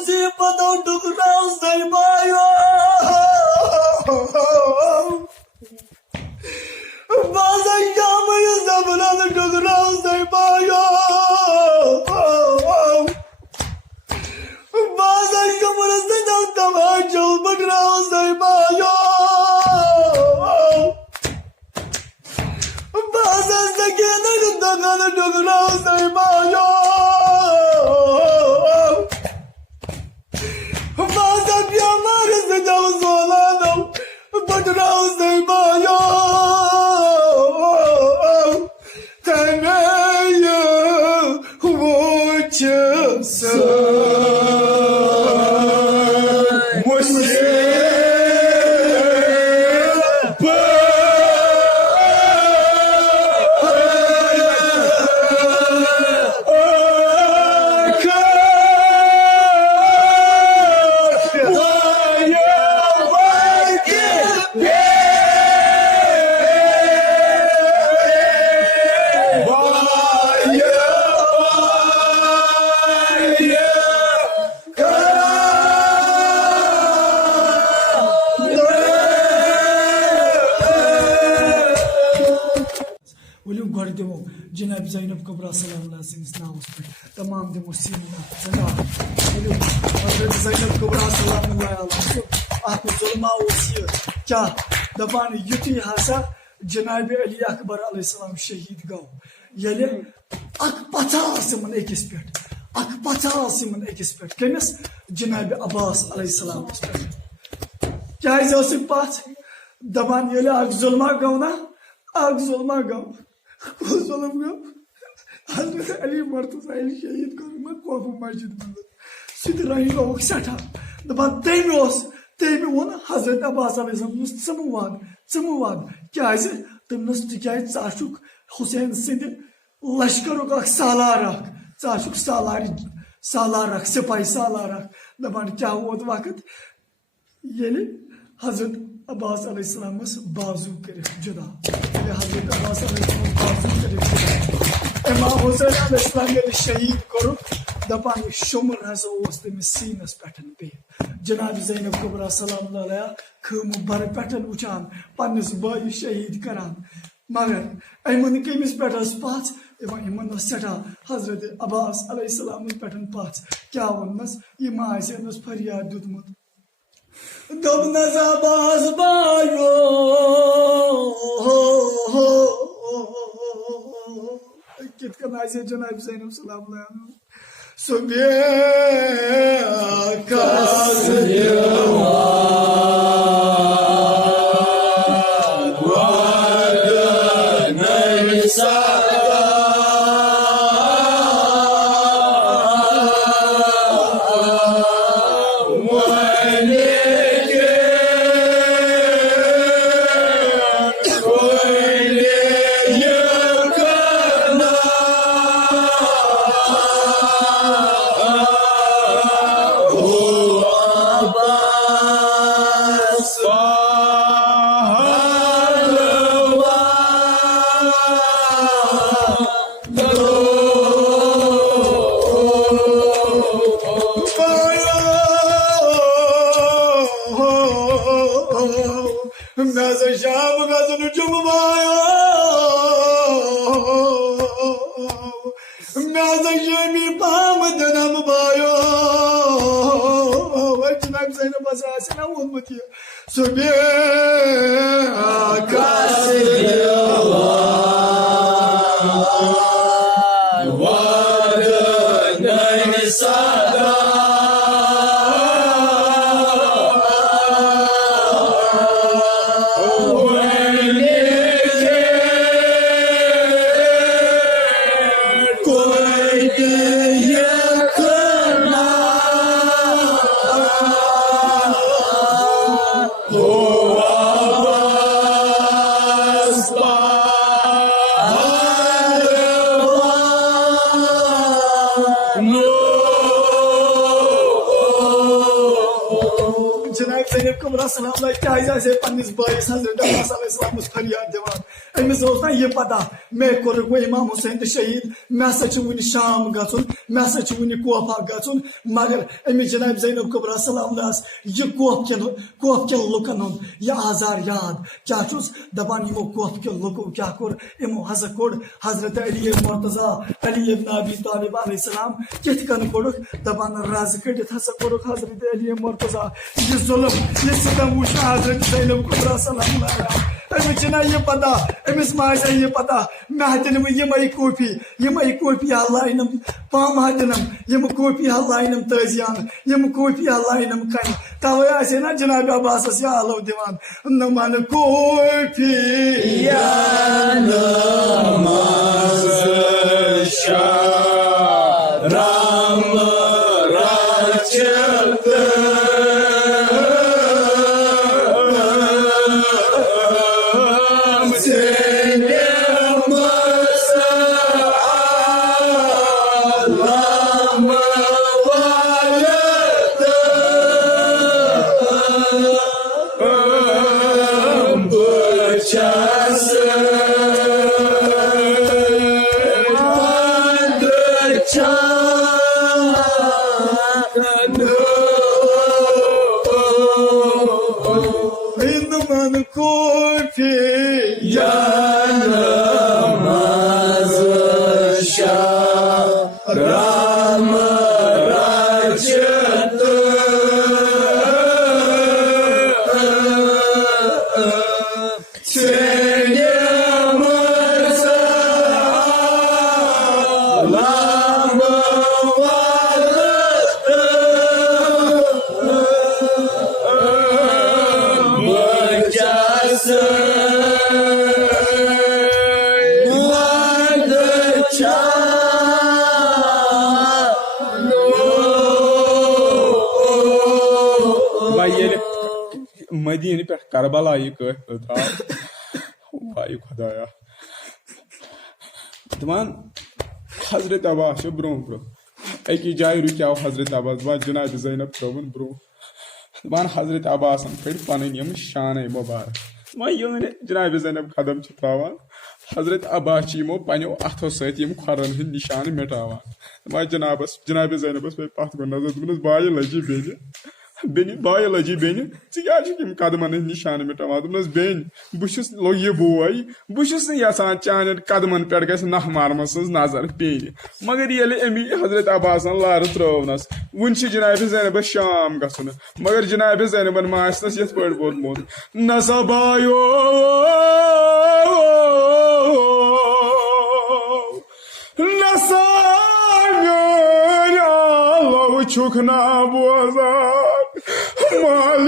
मुसीबत टुकराओ सही बायो बाजा शाम ये सबरा टुकराओ सही बायो बाजा कमर से जाता जो बटराओ सही बायो बाजा सके नहीं दगा टुकराओ सही बायो बाजा क्या मारे से जाओ सोला दो बटराओ सही बायो जनाब ज़ैनब कुबरा सलामुल्लाह अलैहा तमाम दिमो सीना जनाब हज़रत ज़ैनब कुबरा सलामुल्लाह अलैहा अख जुल्मा ओसिय क्या दपान युति हसा जनाब अली अकबर अलैहिस्सलाम शहीद गो यले अख पचासमन एकस पेट अख पचासमन एकस पेट कमिस जनाब अब्बास अलैहिस्सलाम क्या इस पथ दपान यले अख जुल्मा गो ना अख जुल्मा गो हजरत अली मर्तज़ा शहीद कर कोफ मस्जिद मज सह रही सठा दपान तमें वो हजरत अब्बास ज़म वाद क्या तमस तुक हुसैन सद लश्कर सालार सालार सिपाही सालार दपान क्या वोत वक्त ये हजरत अब्बास अलैहिस्सलाम बाजू कर जुदा हजरत अब्बास अलैहिस्सलाम बाजू कर जुदा इमाम हुसैन अलैहिस्सलाम ये शहीद कर दपान शुमर हसा तमिस सीनस पे पे जनाब ज़ैनब कुबरा सलामुल्लाह अलैहा खम बर पे वुचान पन्नस बाई शहीद करान मगर अमन कमिस पे पथ इन सठा हजरत अब्बास अलैहिस्सलाम पे पथ क्या वनस यह आस फरियाद दुतमुत दबनस अब्बास बायो कित कन आसे जनाब ज़ैनब सलामुल्लाह सुबह जनाब ज़ैनब कुबरा सलाम क्या से पन्निस बाइस हजरत अब्बास अलैहिस्सलाम फरियाद दिवान अमिस ओस ना ये पता मे कोर वो इमाम हुसैन तो शहीद मे हसा वन शाम गुन मे हसा वन कोफा गुन मगर अमिस जनाब ज़ैनब कुबरा सलाम यह कोफ के लुकन हुंद यह आजार याद क्या दपान यमो कोफ के लुको क्या कोर यमो हसा कोड़ हजरत अली मुर्तजा अली इब्न अबी तालिब अलैहिस्सलाम कित कन कोड़ दपान राज कड़ित हसा कोड़ हजरत अली मुर्तजा यह जुल्म यह सितम वुच हजरत ज़ैनब कुबरा सलाम अमिस छना यह पता अमिस माशा यह पता मे हतनम यमई कोफी लाइनम पाम हतनम यम कोफी लाइनम तजियान यम कोफी लाइनम कन तवे आसे ना जनाब अब्बास यह आलो दिवान नमन कोफी या नमाज राम राजत मदीन पे करबला यह वायु खुदाया दपान हजरत अब्बास ब्रो ब्रो अकी जाय रुक्याव हजरत अब्बास बा जनाब ज़ैनब त्रोवन ब्रो दपान हजरत अब्बास कड़ पन शान मुबारक दपान जनाब ज़ैनब कदम त्रावान हजरत अब्बास यमो पनो अथो सम खुरन हंद निशान मिटावान दपान जनाब ज़ैनबस पे पत गो नजर दोपनस बाय लजी बेन बाय लजी बेन ज़्याम कदमन निशान मिटावान दोपनस बेन बहुत ये बोय बहुत यसान चान कदमन पे ग नह मारम सज नजर पेन मगर ये अमी हजरत अब्बास लार त्रोवनस वन जनाब ज़ैनबस शाम गन मगर जनाब ज़ैनबन मासनस ये पे बोलमोत नसा बायो नसा छुखना बोजार माल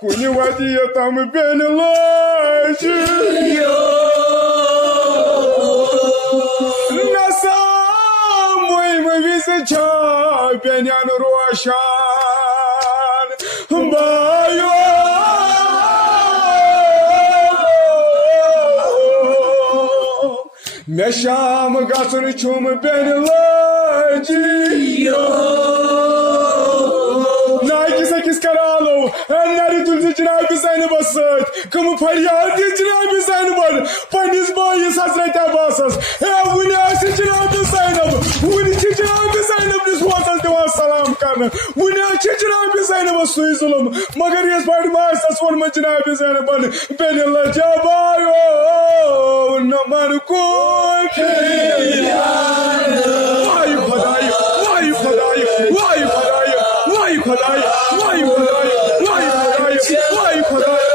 कुन वतीयतम बेन लाज नसा मुम विज छा बेन रोशान बायो मे शाम गसन छुम बेन लाजी नाकिस अकिस करालो नरी तुल जनाब ज़ैनबस कम फरियाद जनाब ज़ैनबन पन्निस बाइस हजरत अब्बास वन जनाब ज़ैनब वन जनाब ज़ैनब निस वोतस दिवान सलाम कर वन जनाब ज़ैनबस सुई जुलम मगर ये पे मासस वोन जनाब ज़ैनबन बेन लजा बायो नमन को वायु खुदाई वायु खुदाई वायु खुदाई वायु खुदाई वायु खुदाई वायु खुदाई वायु खुदाई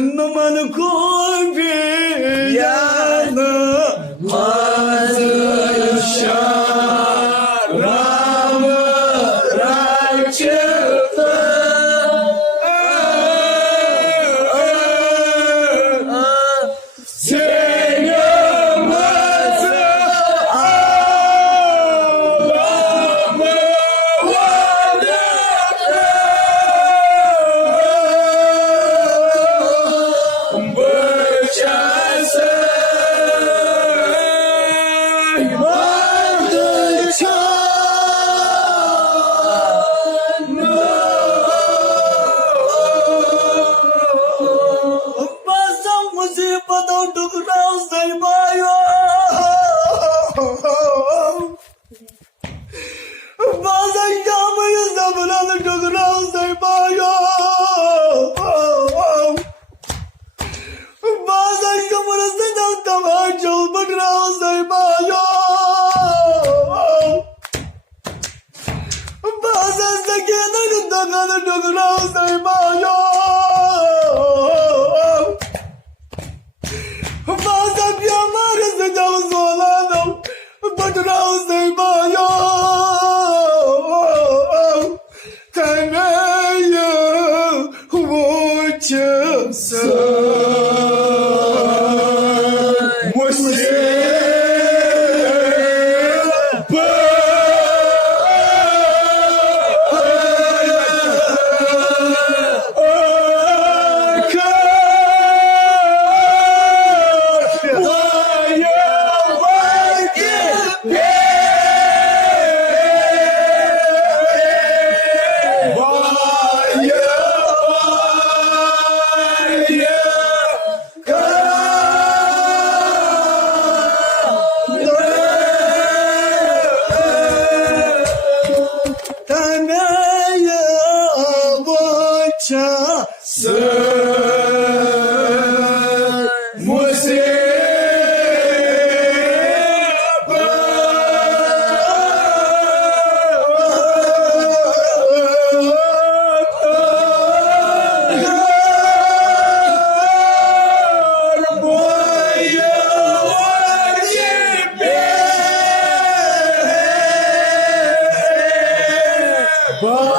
नमन कोई भी याद राम Bye.